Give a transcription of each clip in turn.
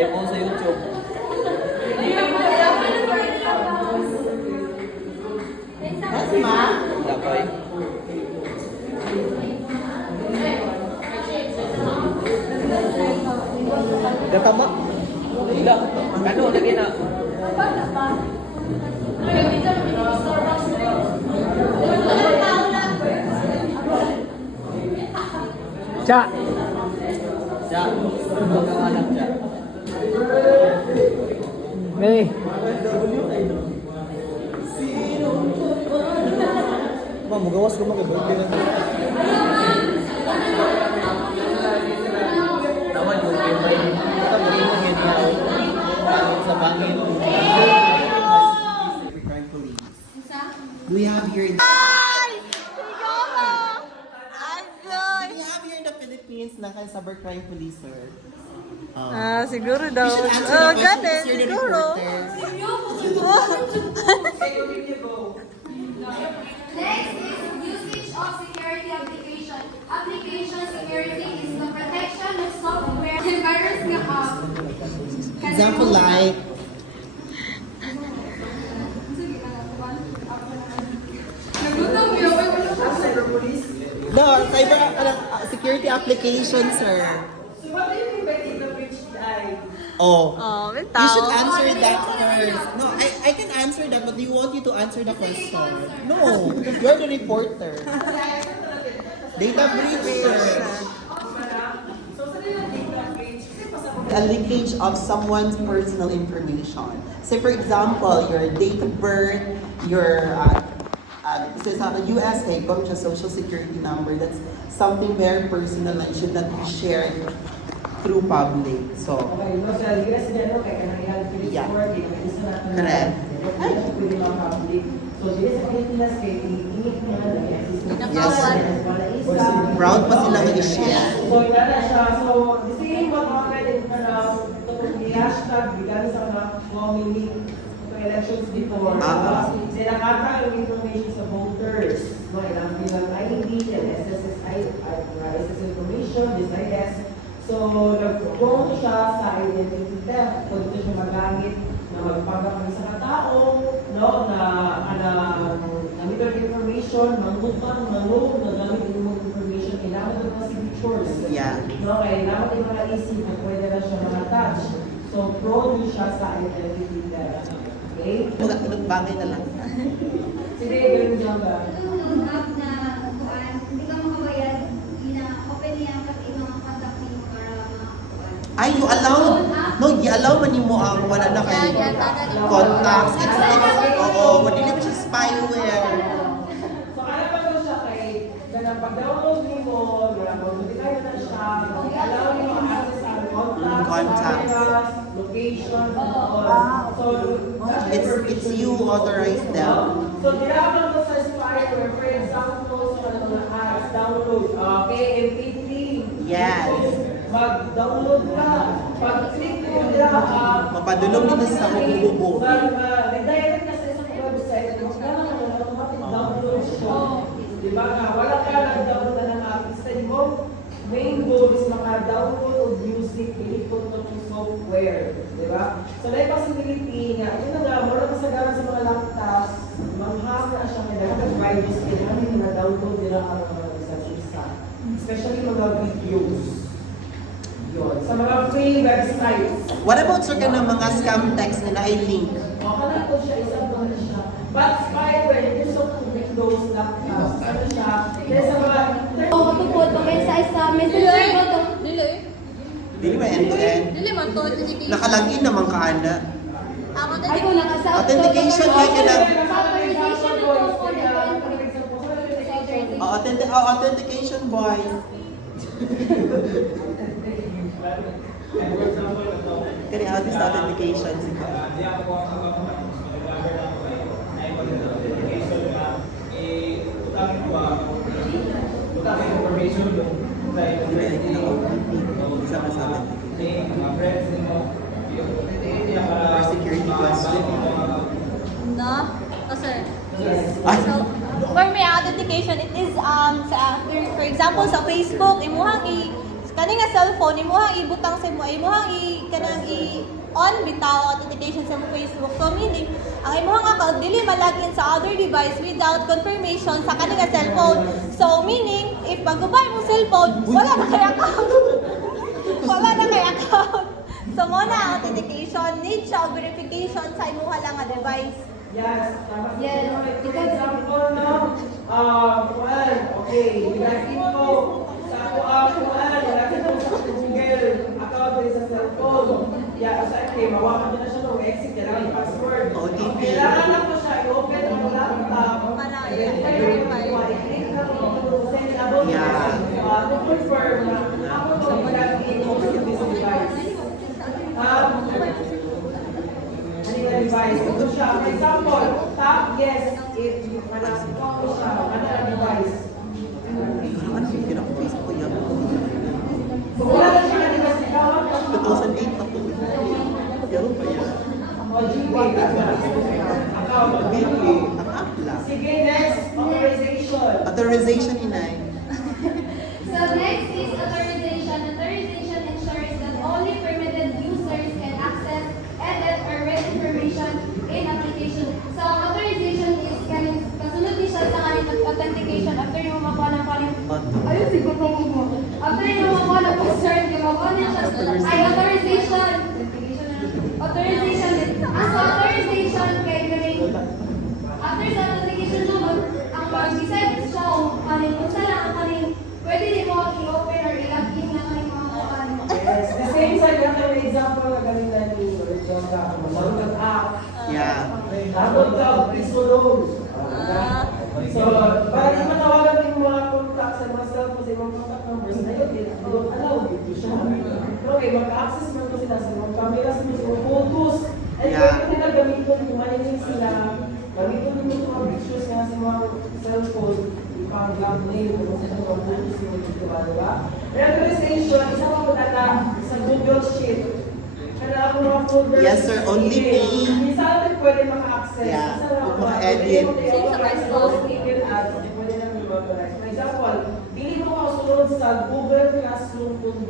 Live mo sa YouTube. Mas ma? Dakoy. Gatama? Ila. Ano lagi na? Cha. Ja. Pagkakalap ja. May. Mugawas ko mag-birthday na. Naman yung gamay. Sa bangin. We have here in We have here in the Philippines na kay cybercrime police, sir. Siguro daw. You should answer the question Ganun, because you're the siguro. reporter. Next is usage of security application. Application security is the protection of software and virus nga Example like, no, security application, sir. So what do you mean by data breach AI? Oh. May You should tao. answer that first. No, I can answer that, but do you want you to answer the question? No, you're the reporter. Data breach, sir. So sa nila data breach, kasi pasabog A leakage of someone's personal information. Say, for example, your date of birth, your so sa USA, kung siya social security number, that's something very personal and should not be shared through public. So, okay, no, sa US din, no, kaya kanayang Yeah. Philippines Court, kaya isa natin Correct. Ay, pwede mga public. So, dito sa Pilipinas, kaya init nga na yan. Yes. Proud pa sila mag-share. So, ina na siya. So, the same what happened in itong hashtag, bigyan sa mga community elections before. Sila kata yung information sa voters. No, ilang bilang ID, and SSS information, SIS. So, nag-prone siya sa identity theft. Pwede siya magamit na magpanggap sa katao, no, na gamit ang information, mangutang, nagamit yung information, kailangan ng mga signatures. Yeah. No, kailangan yung mga isip na pwede na siya ma-attach. So, prone siya sa identity theft. Okay? Tulad bagay na lang. Sige, ganun dyan ba? Kung app na kuan, hindi ka makabayad, open niya pati mga contact mo para makakuan. Ay, you allow, no, i-allow man mo ang wala na kay contacts. Oo, madili mo siya spyware. So, ano ba ito siya kay, na pag-download mo, mag-notify na siya, allow mo access sa contacts, cameras, location, so, It's you authorize them. So, dinapang mo sa spyware, for example, sa mga apps, download, okay, MP3. Yes. Mag-download ka. Pag-click mo nila, Mapadulong dito sa hubo-hubo. redirect ka sa isang website, at magkakaroon ka ng automatic download siya. Diba nga, wala ka nag-download na ng app. Instead mo, main goal is maka-download o music, pilikot ng software. Diba? So, may possibility nga, yun na nga, mula kasagaran sa mga laptops, manghang na siya may nag-virus, kailangan na download nila ang mga isa-isa. Especially mga videos. Yun. Sa mga free websites. What about sir ka ng mga scam text na ay link? Makala ko siya, isang mga siya. But spyware, ito sa Windows laptops. Ano siya? Kaya sa mga... Oo, tupod to kaya sa isa messenger mo to. Dili ba end-to-end? Man to, Nakalagin naman ka, Ana. Ay, kung nakasaot to. Authentication, like ka na. Authorization to for the Authentication, boy. Kani how this authentication siya. Isa ka sa atin. For security question. No? Kasi, Ay, so, for may authentication, it is, for example, sa Facebook, imuhang kani nga cellphone, imuhang ibutang sa mo, imuhang kanang on bitaw authentication sa Facebook. So meaning, ang imong account dili malagin sa other device without confirmation sa kanila cellphone. So meaning, if pag-ubay mo cellphone, wala na kay account. Wala na kay account. So muna authentication, need siya og verification sa imong lang nga device. Yes, tama. Yes. For example, no, kuan, okay, nilagin ko sa kuan, nilagin ko sa Google account din sa cellphone. Yeah, sa okay, mawakan ko na siya ng exit, kailangan yung password. OTP. Kailangan lang ko siya, i-open ang laptop. Para i-verify. I-click na ko send about to confirm na ako itong nilagin ko sa this device. Device. Ito siya. For example, tap yes if manasok ko siya. Another device. Ano yung pinaka-Facebook ko yan? So, wala na siya kanina sa tawag. 2008 pa po. Meron pa yan. O, Gmail. Account. Bili. Ang app lang. Sige, next. Authorization. Authorization inay. So next is authorization. Authorization ensures that only permitted users can access, edit, or read information in application. So authorization is kasunod ni siya sa kanin authentication after yung makuha ng kanin. Ayun, siguro mo. After yung makuha ng concern, yung makuha niya siya. Ay, authorization. Authorization. As authorization kay Gary. After sa authentication naman, ang mag-decide siya kung kanin, kung saan ang kanin, pwede din mo i-open or i-login na kanin mga kuhaan. Yes. The same side lang yung example na kanina ni John Gaco. Marunong app. Yeah. Download ka, please follow. So, para di matawagan yung mga contacts sa mga cellphone sa mga contact numbers, ayun, allow dito siya. Okay, mag-access mo ito sila sa mga camera, sa mga photos. And pwede nila gamitin, kumanin sila, gamitin nyo yung mga pictures nga sa mga cellphone, pang thumbnail, kung sa mga photos yung dito, diba? Registration, isa pa po dala sa Google Sheet. Kaya ako mga folders. Yes, sir. Only me. Minsan natin pwede maka-access. Yeah. Isa lang ako. Maka-edit. Pwede mo i-authorize email ads. Pwede namin i-authorize. For example, pili mo ka sunod sa Google Classroom kung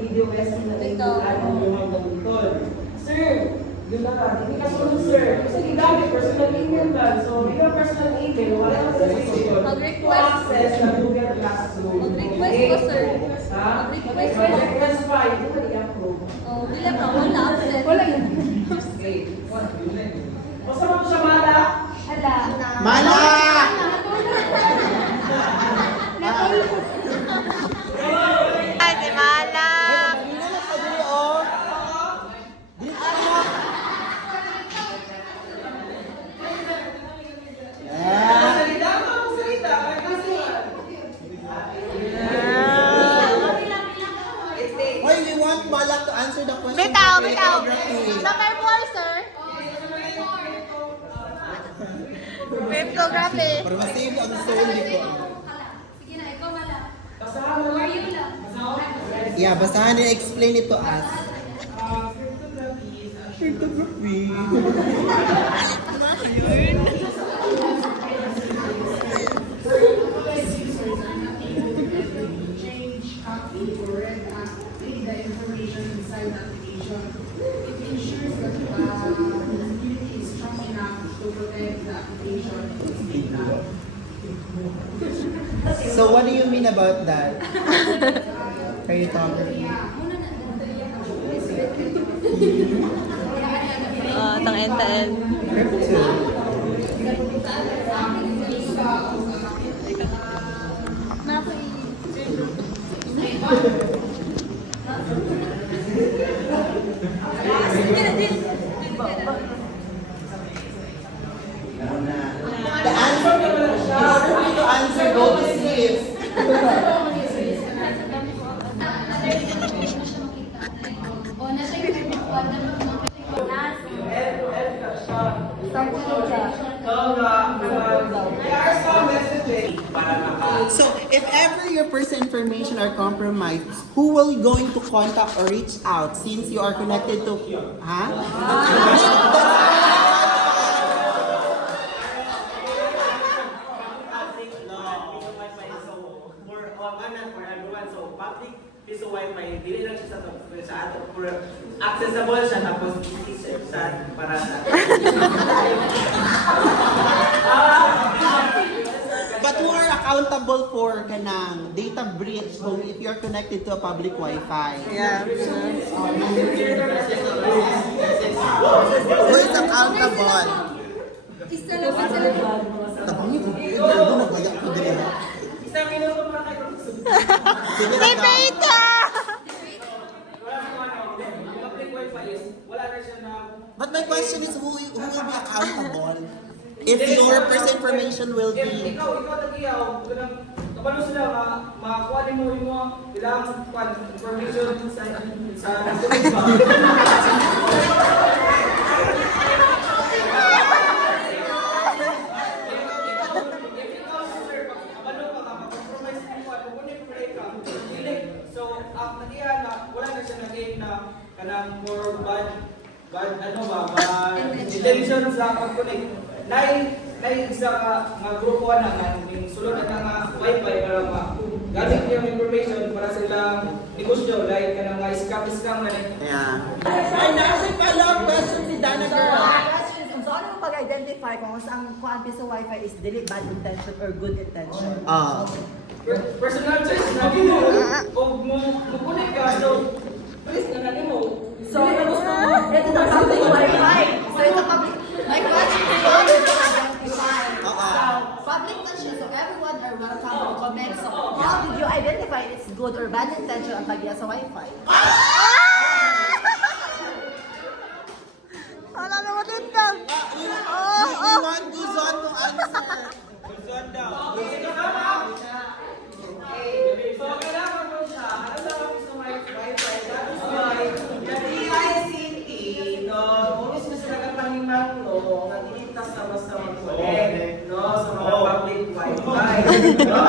video lesson na tintulan ang iyong gamiton. Sir, yun na ka. Hindi ka sunod, sir. Kasi gigamit, personal email lang. So, yung personal email, wala nang restriction to access sa Google Classroom. Mag-request ko, sir. Ha? Mag-request ko. Request file. Hindi mo i-approve. Oh, wala pa, wala access. Wala yun. Okay. Basta mo siya mala. Hala. Mala! Ay, di mala. Salita mo, salita. Why we want Malak to answer the question? Bitaw, for bitaw. cryptography? Number 4, sir. Cryptography. Para masave ang soul nito. Sige na, ikaw wala. Basahan mo Are you lang? Yeah, basahan and explain it to us. Cryptography. change, copy, or read the information inside the application. It ensures that the security is strong enough to protect the application and its data. So what do you mean about that? Cryptography. Tang end-to-end. Crypto. The answer, in order for you to answer, go to sleep. O, nasa yung So, if ever your personal information are compromised, who will you going to contact or reach out since you are connected to, For everyone, so public visual wifi, dili lang siya sa ato. Accessible siya, tapos easy siya para sa... But who are accountable for kanang data breach kung if you're connected to a public Wi-Fi? Yeah. Who is accountable? Isa lang sa cellphone. Isang minuto para kayo. May data! Wala sa mga public wifi is, wala na siya na... But my question is who will be accountable? If your personal information will If be... ikaw tagiyaw, kapalo sila, makakuha din mo yung mga ilang information sa nasunod ba? So, ang tagiyaw na wala na siya nag-game na kanang more bad intention sa pag-connect. Nay isa ka mga grupo na yung sulod na nga wifi para gamit yung information para sa ilang negosyo like kanang mga scam na Yeah. Ay, nasa follow-up question si Dana girl. So, ano mo pag-identify kung saan piece of wifi is dili bad intention or good intention? personal choice na gino o mukunik ka so please na nimo. So, ito na public wifi. So, ito public. My question to you is to identify. Public touches, so everyone are welcome to connect. So, how did you identify it's good or bad intention ang pagbiya sa wifi? Wala na matindang! We want Guzon to answer. Guzon daw. So kailangan mo siya, ano lang gusto may wifi, that is why the DICT, no, umis mo sila kapanimang no, nag-iitas na basta mag-connect, no, sa mga public wifi, no?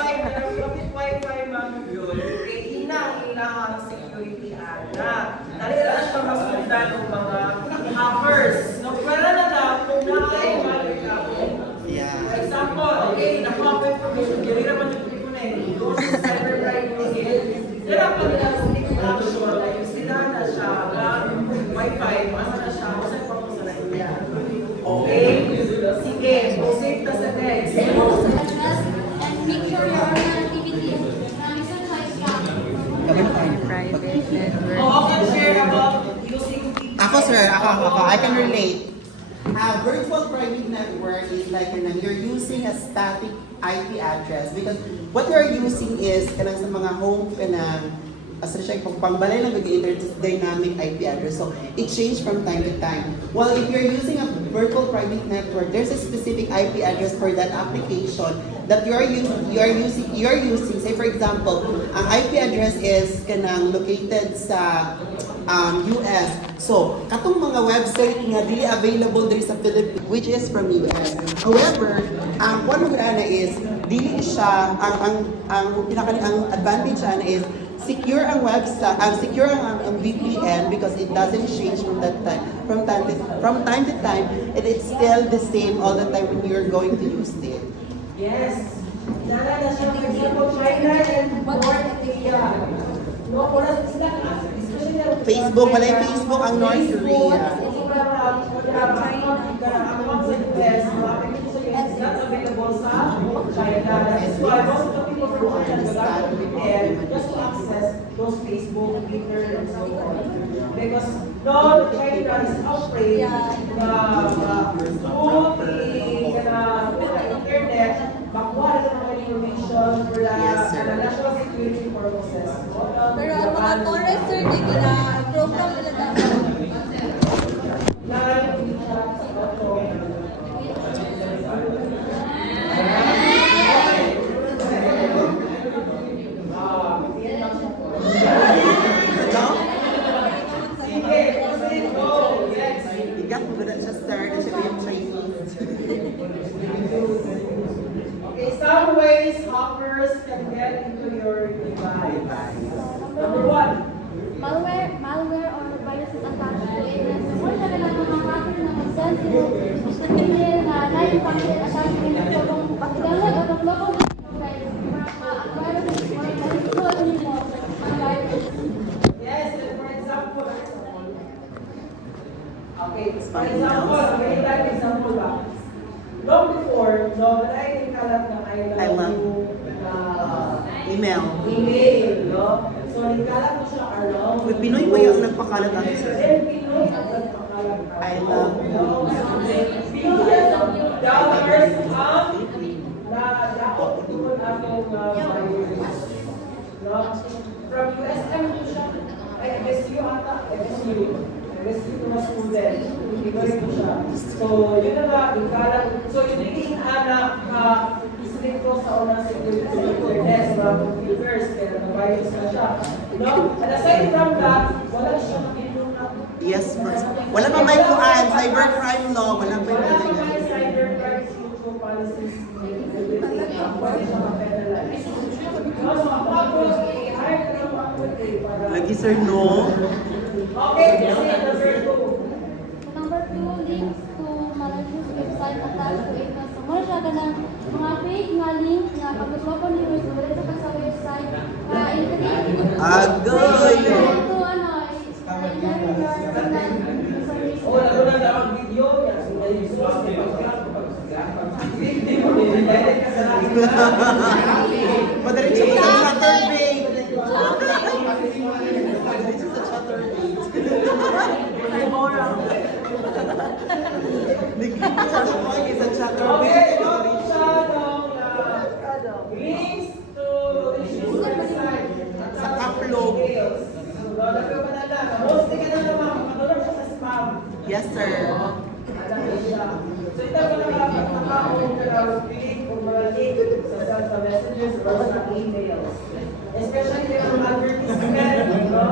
Public wifi mang yun, kay hinang-hinahan ang security ana. Dali lang siya masundan ng mga hackers, no, pwera na lang kung naay Yeah. for example, okay, nakuha ko information, hindi naman yung pipunin. Doon sa cybercrime unit, kaya pa nila hindi ko action, like sila na siya, wifi, masa na siya, masa pa ko sa Nigeria. Okay? Sige, proceed ka sa next. Address and make sure your activity is Oh, okay, share about using Ako sir, ako. I can relate. Virtual private network is like you're using a static IP address because what you're using is kanang sa mga home kanang asa siya pangbalay lang internet dynamic IP address, so it changes from time to time. While if you're using a virtual private network, there's a specific IP address for that application that you're using. Say for example, ang IP address is kanang located sa US. So, katong mga website nga dili available diri sa Philippines, which is from US. However, one magana is dili siya ang advantage ana is secure ang website, secure ang VPN because it doesn't change from time to time, and it's still the same all the time when you're going to use it. Yes. Nala na siya, for example, China and North Korea. No, wala sila, especially Facebook, walay Facebook ang North Korea. It's not available sa China. That is why most of the people who are gagamit just to access those Facebook, Twitter, and so on. Because no, China is afraid na kung internet, makuha na ng mga information for the national security purposes. Pero ang mga tourist sir, di program nila dapat. Okay, some ways hackers can get into your device. Number one, malware or viruses attached to it. More na lang mga hacker na mag-send sa email na live function attachment sa kung pag-download o pag-load ng viruses or Okay, for example, may time example ba? Long before, no, wala yung kalat na I love you na Email. email, no? So, nagkalat mo siya around. Uy, Pinoy ba yung nagpakalat ang sir? Then, Pinoy ang nagpakalat. I love you. Billions of dollars ang na dapat doon akong buyers. No? From USM to siya, ay MSU ata, MSU to na student. Pinoy ko siya. So, yun na nga, ikalat. So, yun yung anak istricto sa unang security sa mga computers, kaya nag-virus na siya. No? And aside from that, wala siya nakitulong. Yes, first. Wala pa may kuan, cybercrime law, wala pa yung Wala mga pa may cybercrime social policies. Pwede siya ma-federalize. No, so ako, i-hire ko lang ako para... Lagi sir, no? Okay, kasi number 2. Number 2, links to malicious website attached to a customer. Siya ka ng mga fake nga link na pag-upload ni ulit sa website. Agoy! Ito ano, Oh, nagunan na ang video niya. So, may visuals na hindi mo nililagay ka sa lahat. Padiretso ko sa Chatterbait. Padiretso sa Chatterbait. Nagkita sa tumoy sa Okay, Chatterbait. no, siya ng links to malicious website. Sa Kaplog. So, lalagay ko na lang. Mostly ka na naman, matulog siya sa spam. Yes, sir. So, ito pa nakakataon ka na link kung mga link sa messages or sa emails. Especially yung advertisement, no?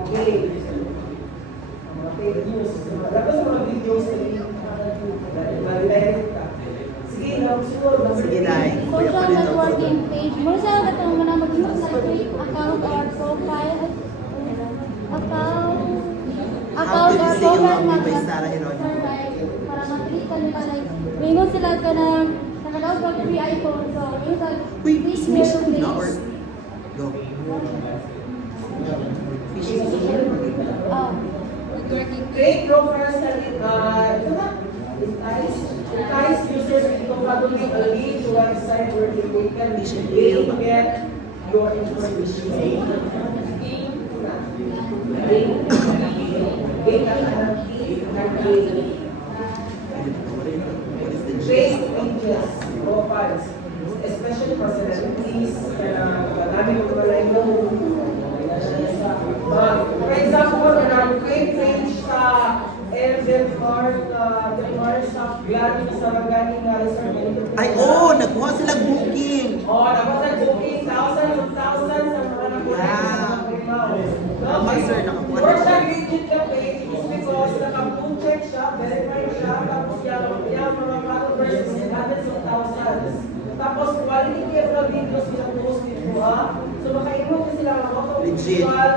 Okay. Mga fake news. Dapat sa mga videos na link, mag-direct ka. Sige, susunod. Sige, Nay. Kuya pa social din networking page. Muna sa katong mga mag-imo sa fake account or profile. How did you say you love me by na- Sarah Heronimo? Para makita nila like mingon sila ka na nakadaog pag free iPhone. So, yung sa Uy, please mission share na or... page. Go. Fishing. Create profiles na ito na, entice users into following a lead to website where they can get your information. Fake pages, profiles, especially for celebrities, marami mo malay mo. For example, fake page sa Del Mar sa Glani na Sarangani na resort. Ay, oo! Nagkuha sila booking! Oh, dapat nag-booking thousands of thousands sa mga nakuha sa mga krimaw. Tama, sir, nakakuha Or na. siya legit na page is because naka-blue check siya, verified siya, tapos yung mga followers is hundreds of thousands. Tapos quality yung mga videos sila post dito, ha? So makainok na sila ng Legit. official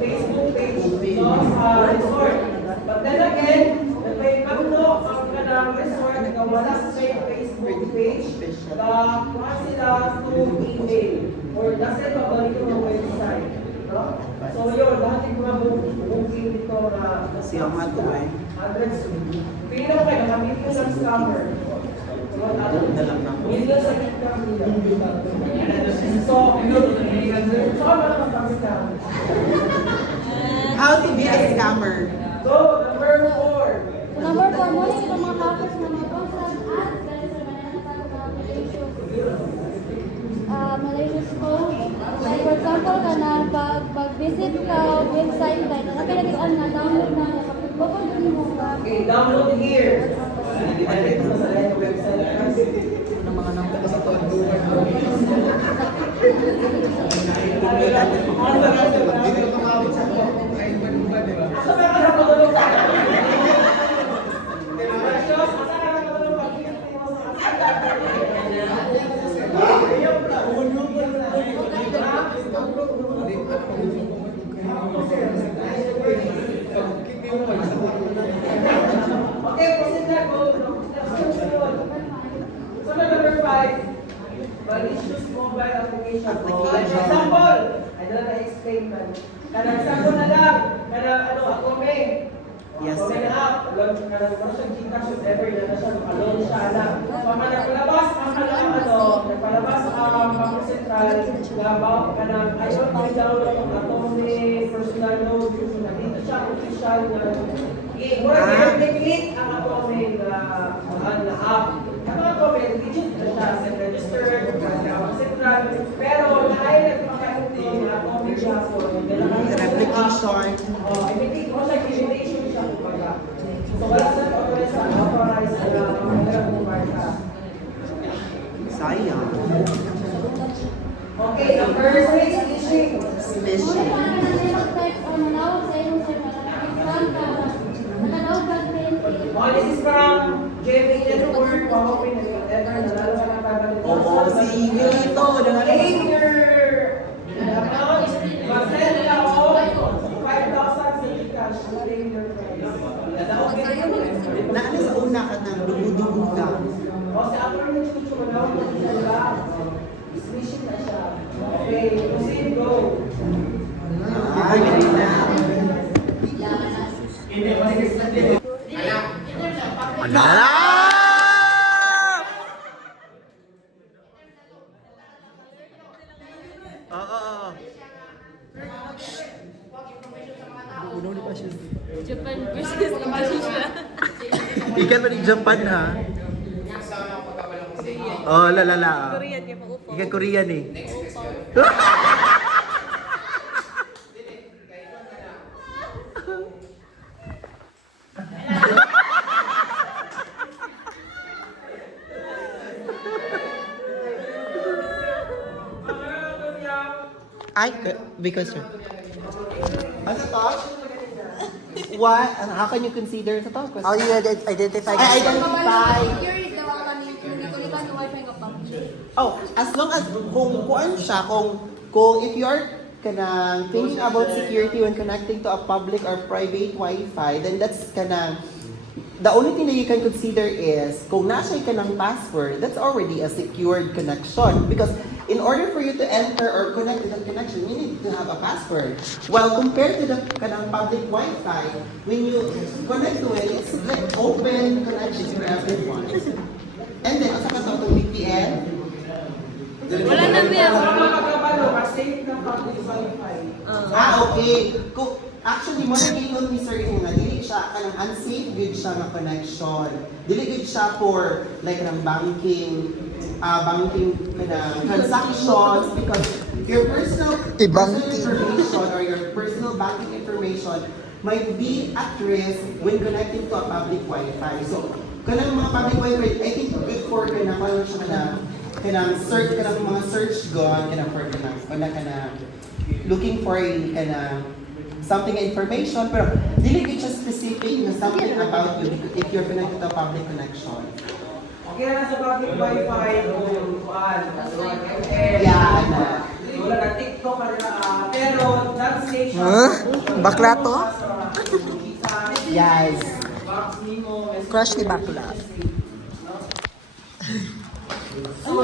Facebook page no, sa resort. But then again, nagpapagno ang kanang resort, nagawala sa Facebook page, kuha sila through email or nasa pabalik ng website. No? So yun, lahat yung mga booking dito na Siya nga to eh. hundreds. Pino kayo, nakamili ko ng scammer. Dalam na. Millions sa kita nila. So, ano naman kami na? How to be a scammer? So, number 4. Number 4, muna yung mga hackers na mag-contract ads dahil sa mananatag na malicious code. Like for example, ka na pag-visit ka website tayo, nakapilagyan na download na pag-bukod mo ka. Okay, download here. Depende sa website. Ng mga number sa to. Asa ba ka nakatulog? Precious, asa ka nakatulog? Okay, proceed na. Go. So, number 5. Malicious nagpalabas siya Gcash if ever na siya makaloan siya na. Pag nagpalabas ang kanilang nagpalabas ang Bangko Sentral gabaw ka ng ayaw ko i-download ang atome personal note na dito siya official na i-click ang atome na app. Ang atome, digit na siya sa register, Bangko Sentral, pero dahil nagpakainti ang atome siya so Application. Imitate mo siya, invitation siya kumbaga. So wala sa authorized na magkakaroon ng marka. Sayang. Okay, the first is phishing. Smishing. Oh, this is from JMA Network. Pumapin na whatever. Nalalo ka ng kagalit. Oo, si Wilito. Behavior. Account. Masend ka o 5,000 sa Gcash. Behavior. Naano sa una ka nang dugo-dugo ka. O, si Apple na chuchu mo na. Smishing na siya. Okay, proceed, go. Ah, ganun na. Ano na? Oo. Uno pa siya. Japan versus Indonesia. Ikan pa rin Japan ha. Oh, lalala. Korean kayo paupo. Ikan Korean eh. Ay, because ano to? What? How can you consider ito to? How do you identify? I identify. Security daw kami, hindi ko liban ng wifi ko Oh, as long as kung kuan siya, kung if you're kanang thinking about security when connecting to a public or private Wi-Fi, then that's kanang the only thing that you can consider is kung nasa ka ng password, that's already a secured connection. Because in order for you to enter or connect to that connection, you need to have a password. While compared to the kanang public Wi-Fi, when you connect to it, it's like open connection for everyone. And then, ang saka itong VPN, Wala na niya. Magkabalo, safe ng public Wi-Fi. okay. Actually, mo nag-ingon ni Sir nga, dili siya, kanang unsafe good siya nga connection. Dili good siya for, like, ng banking kanang transactions, because your personal information or your personal banking information might be at risk when connecting to a public Wi-Fi. So, kanang mga public Wi-Fi, I think good for kanang siya kanang search, kanang mga search gun, kanang for kanang looking for kanang something information, pero dili gid siya specific na something about you if you're connected to a public connection. Okay na sa public Wi-Fi, kung kuhaan, Yeah, wala na TikTok, pero that's safe siya. Bakla to? yes. Crush ni Bakla. So,